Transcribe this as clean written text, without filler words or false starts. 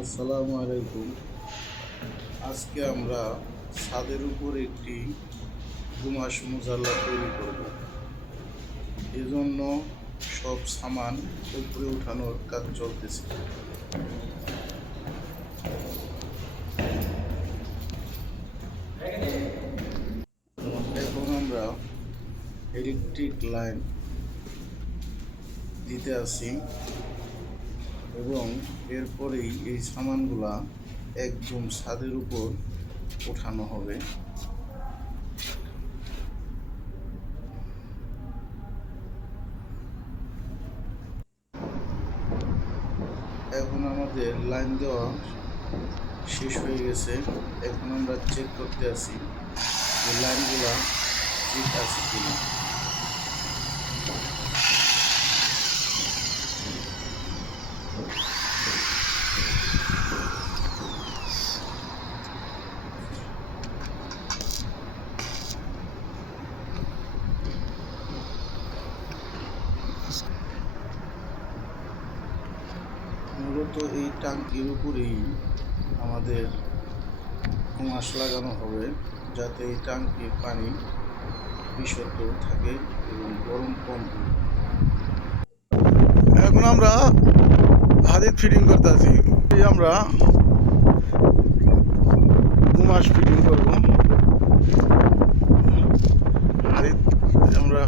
আসসালামু আলাইকুম। আজকে আমরা ছাদের উপর একটি গুমাস মুজাল্লা তৈরি করব। এজন্য সব সামান উপরে উঠানোর কাজ চলতেছে। এখন আমরা ইলেকট্রিক লাইন দিতে আসি এবং এরপরেই এই সামানগুলা একদম ছাদের উপর ওঠানো হবে। এখন আমাদের লাইন দেওয়া শেষ হয়ে গেছে। এখন আমরা চেক করতে আসি যে লাইনগুলা ঠিক আছে কিনা। মূলত এই ট্যাঙ্কির উপরেই আমাদের কুমাস লাগানো হবে, যাতে এই ট্যাঙ্কির পানি বিশুদ্ধ থাকে এবং গরম কম হয়। এখন আমরা হাদিদ ফিটিং করতে আছি। আমরা কুমাস ফিটিং করব। হাদিদ আমরা